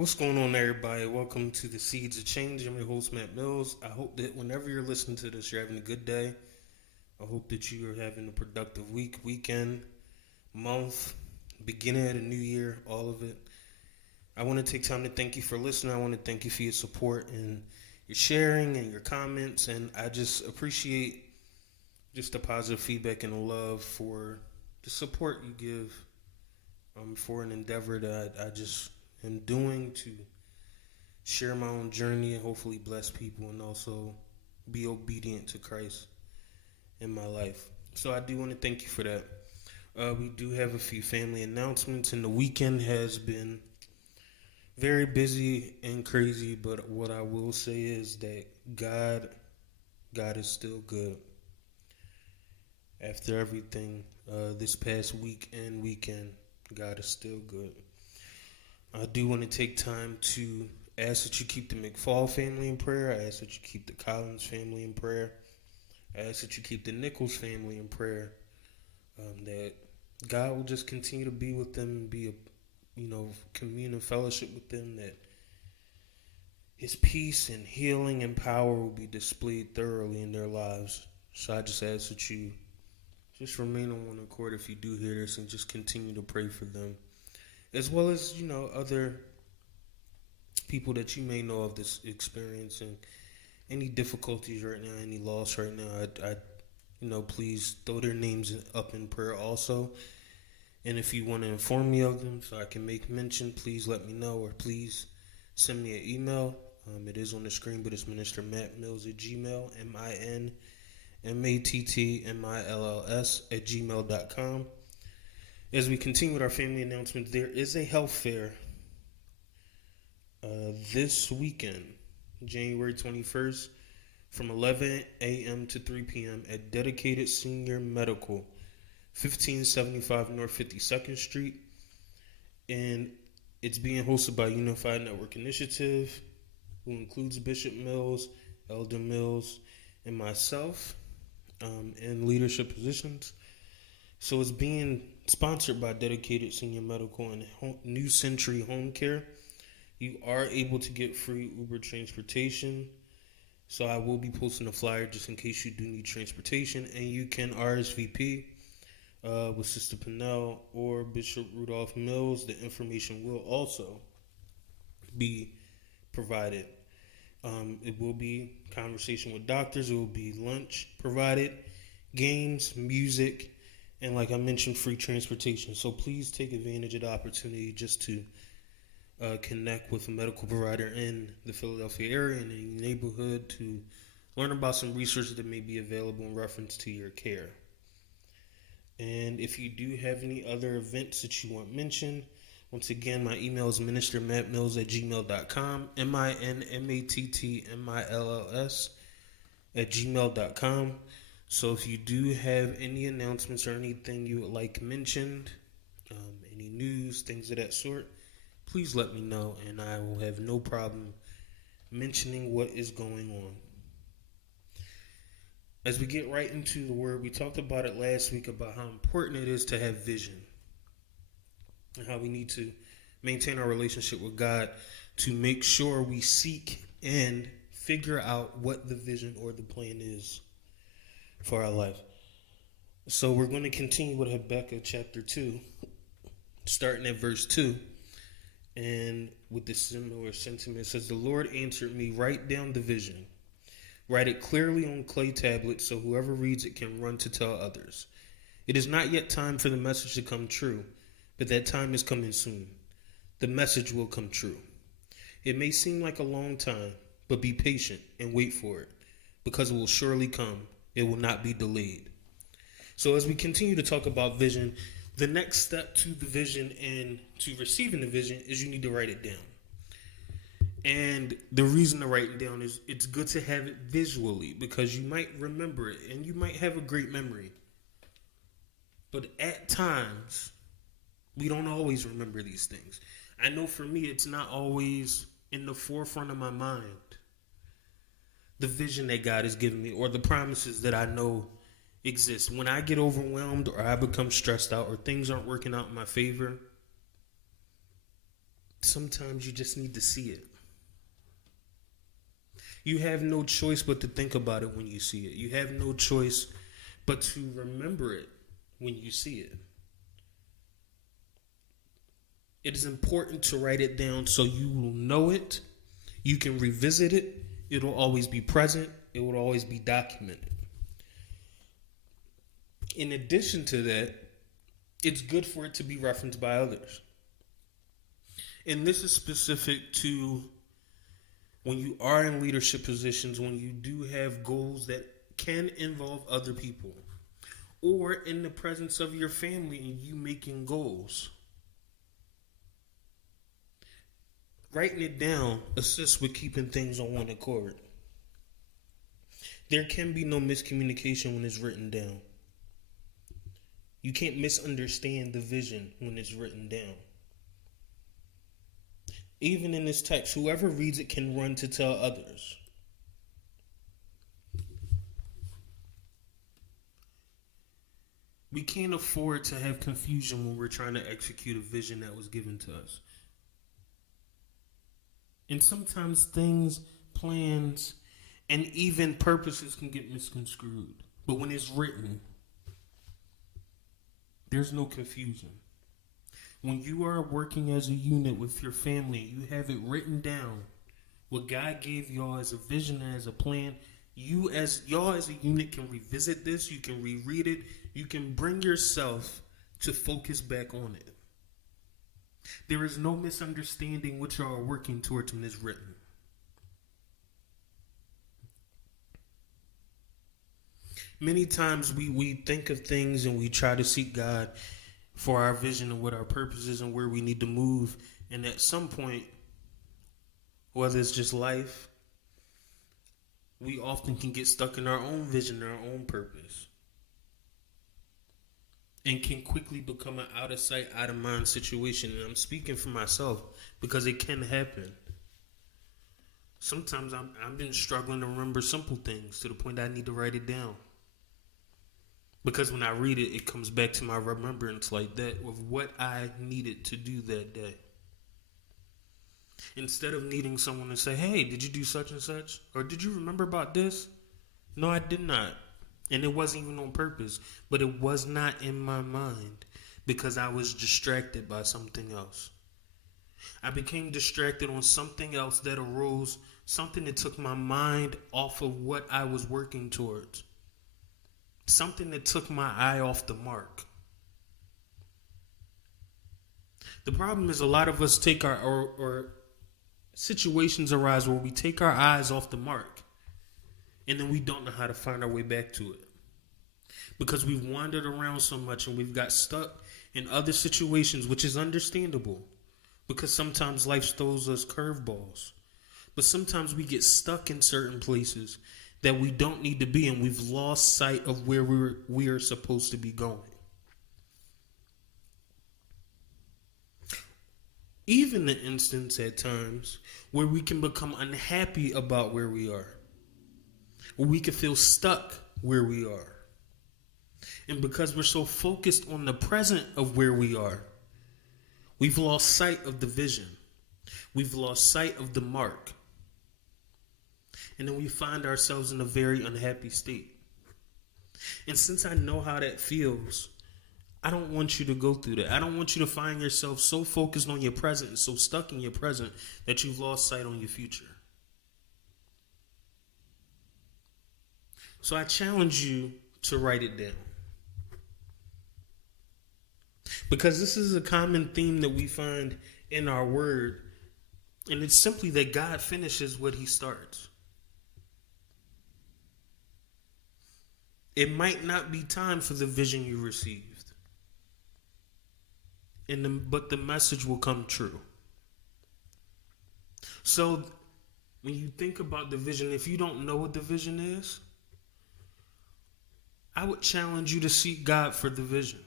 What's going on, everybody? Welcome to the Seeds of Change. I'm your host, Matt Mills. I hope that whenever you're listening to this, you're having a good day. I hope that you are having a productive week, weekend, month, beginning of the new year, all of it. I want to take time to thank you for listening. I want to thank you for your support and your sharing and your comments. And I just appreciate just the positive feedback and the love for the support you give for an endeavor that I just am doing to share my own journey and hopefully bless people and also be obedient to Christ in my life. So I do want to thank you for that. We do have a few family announcements, and the weekend has been very busy and crazy. But what I will say is that God is still good. After everything, this past week and weekend, God is still good. I do want to take time to ask that you keep the McFall family in prayer. I ask that you keep the Collins family in prayer. I ask that you keep the Nichols family in prayer. That God will just continue to be with them and be commune and fellowship with them. That His peace and healing and power will be displayed thoroughly in their lives. So I just ask that you just remain on one accord if you do hear this and just continue to pray for them. As well as, other people that you may know of this experience and any difficulties right now, any loss right now, please throw their names up in prayer also. And if you want to inform me of them so I can make mention, please let me know, or please send me an email. It is on the screen, but it's Minister Matt Mills at Gmail, minmattmills@gmail.com. As we continue with our family announcements, there is a health fair this weekend, January 21st, from 11 a.m. to 3 p.m. at Dedicated Senior Medical, 1575 North 52nd Street. And it's being hosted by Unified Network Initiative, who includes Bishop Mills, Elder Mills, and myself in leadership positions. So it's being sponsored by Dedicated Senior Medical and New Century Home Care. You are able to get free Uber transportation. So I will be posting a flyer just in case you do need transportation. And you can RSVP with Sister Pinnell or Bishop Rudolph Mills. The information will also be provided. It will be conversation with doctors. It will be lunch provided, games, music, and like I mentioned, free transportation. So please take advantage of the opportunity just to connect with a medical provider in the Philadelphia area and in your neighborhood to learn about some resources that may be available in reference to your care. And if you do have any other events that you want mentioned, once again, my email is ministermattmills@gmail.com, minmattmills@gmail.com. So if you do have any announcements or anything you would like mentioned, any news, things of that sort, please let me know, and I will have no problem mentioning what is going on. As we get right into the word, we talked about it last week about how important it is to have vision and how we need to maintain our relationship with God to make sure we seek and figure out what the vision or the plan is for our life. So we're going to continue with Habakkuk chapter 2, starting at verse 2. And with the similar sentiment, it says, "The Lord answered me, write down the vision. Write it clearly on clay tablets so whoever reads it can run to tell others. It is not yet time for the message to come true, but that time is coming soon. The message will come true. It may seem like a long time, but be patient and wait for it, because it will surely come. It will not be delayed." So as we continue to talk about vision, the next step to the vision and to receiving the vision is you need to write it down. And the reason to write it down is it's good to have it visually because you might remember it and you might have a great memory. But at times, we don't always remember these things. I know for me, it's not always in the forefront of my mind, the vision that God has given me or the promises that I know exist. When I get overwhelmed or I become stressed out or things aren't working out in my favor, Sometimes you just need to see it. You have no choice but to think about it when you see it. You have no choice but to remember it when you see it. It is important to write it down so you will know it. You can revisit it. It'll always be present. It will always be documented. In addition to that, it's good for it to be referenced by others. And this is specific to when you are in leadership positions, when you do have goals that can involve other people, or in the presence of your family and you making goals. Writing it down assists with keeping things on one accord. There can be no miscommunication when it's written down. You can't misunderstand the vision when it's written down. Even in this text, whoever reads it can run to tell others. We can't afford to have confusion when we're trying to execute a vision that was given to us. And sometimes things, plans, and even purposes can get misconstrued. But when it's written, there's no confusion. When you are working as a unit with your family, you have it written down. What God gave y'all as a vision, as a plan. Y'all as a unit can revisit this. You can reread it. You can bring yourself to focus back on it. There is no misunderstanding what y'all are working towards when it's written. Many times we think of things and we try to seek God for our vision and what our purpose is and where we need to move. And at some point, whether it's just life, we often can get stuck in our own vision, our own purpose, and can quickly become an out of sight, out of mind situation. And I'm speaking for myself because it can happen. Sometimes I've been struggling to remember simple things to the point that I need to write it down. Because when I read it, it comes back to my remembrance like that of what I needed to do that day. Instead of needing someone to say, hey, did you do such and such? Or did you remember about this? No, I did not. And it wasn't even on purpose. But it was not in my mind because I was distracted by something else. I became distracted on something else that arose, something that took my mind off of what I was working towards. Something that took my eye off the mark. The problem is a lot of us take or situations arise where we take our eyes off the mark and then we don't know how to find our way back to it. Because we've wandered around so much and we've got stuck in other situations, which is understandable because sometimes life throws us curveballs. But sometimes we get stuck in certain places that we don't need to be, and we've lost sight of where we are supposed to be going. Even the instance at times where we can become unhappy about where we are, or we can feel stuck where we are. And because we're so focused on the present of where we are, we've lost sight of the vision. We've lost sight of the mark. And then we find ourselves in a very unhappy state. And since I know how that feels, I don't want you to go through that. I don't want you to find yourself so focused on your present and so stuck in your present that you've lost sight on your future. So I challenge you to write it down. Because this is a common theme that we find in our word. And it's simply that God finishes what he starts. It might not be time for the vision you received. But the message will come true. So when you think about the vision, if you don't know what the vision is, I would challenge you to seek God for the vision.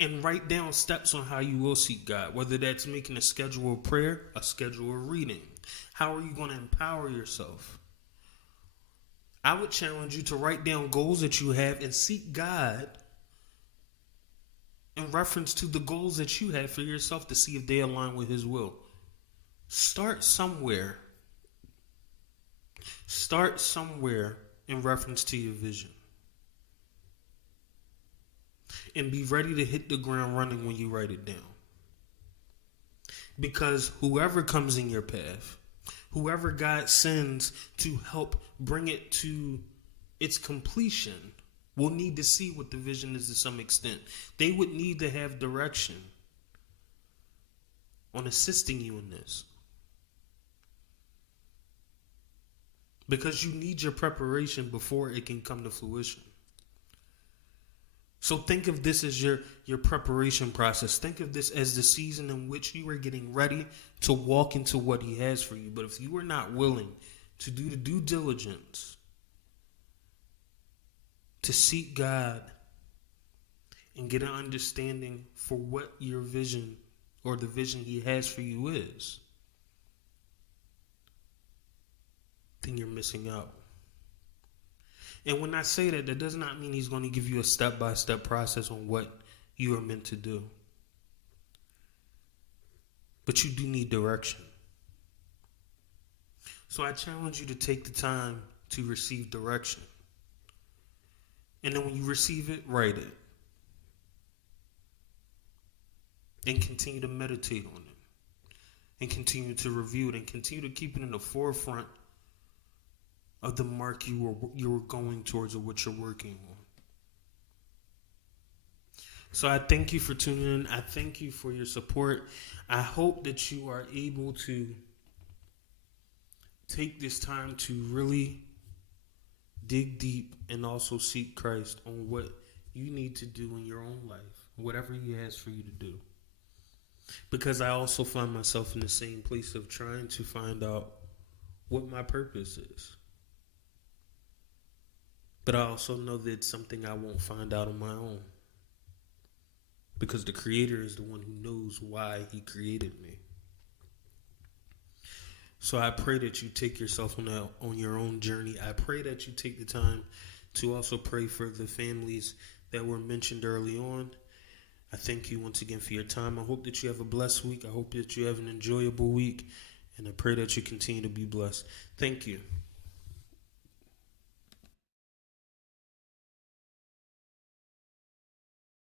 And write down steps on how you will seek God, whether that's making a schedule of prayer, a schedule of reading. How are you going to empower yourself? I would challenge you to write down goals that you have and seek God in reference to the goals that you have for yourself to see if they align with His will. Start somewhere. Start somewhere in reference to your vision. And be ready to hit the ground running when you write it down. Because whoever comes in your path, whoever God sends to help bring it to its completion, will need to see what the vision is to some extent. They would need to have direction on assisting you in this. Because you need your preparation before it can come to fruition. So think of this as your preparation process. Think of this as the season in which you are getting ready to walk into what He has for you. But if you are not willing to do the due diligence to seek God and get an understanding for what your vision or the vision He has for you is, then you're missing out. And when I say that, that does not mean He's going to give you a step-by-step process on what you are meant to do. But you do need direction. So I challenge you to take the time to receive direction. And then when you receive it, write it. And continue to meditate on it. And continue to review it. And continue to keep it in the forefront of the mark you were going towards or what you're working on. So I thank you for tuning in. I thank you for your support. I hope that you are able to take this time to really dig deep and also seek Christ on what you need to do in your own life, whatever He has for you to do. Because I also find myself in the same place of trying to find out what my purpose is. But I also know that it's something I won't find out on my own. Because the Creator is the one who knows why He created me. So I pray that you take yourself on your own journey. I pray that you take the time to also pray for the families that were mentioned early on. I thank you once again for your time. I hope that you have a blessed week. I hope that you have an enjoyable week. And I pray that you continue to be blessed. Thank you.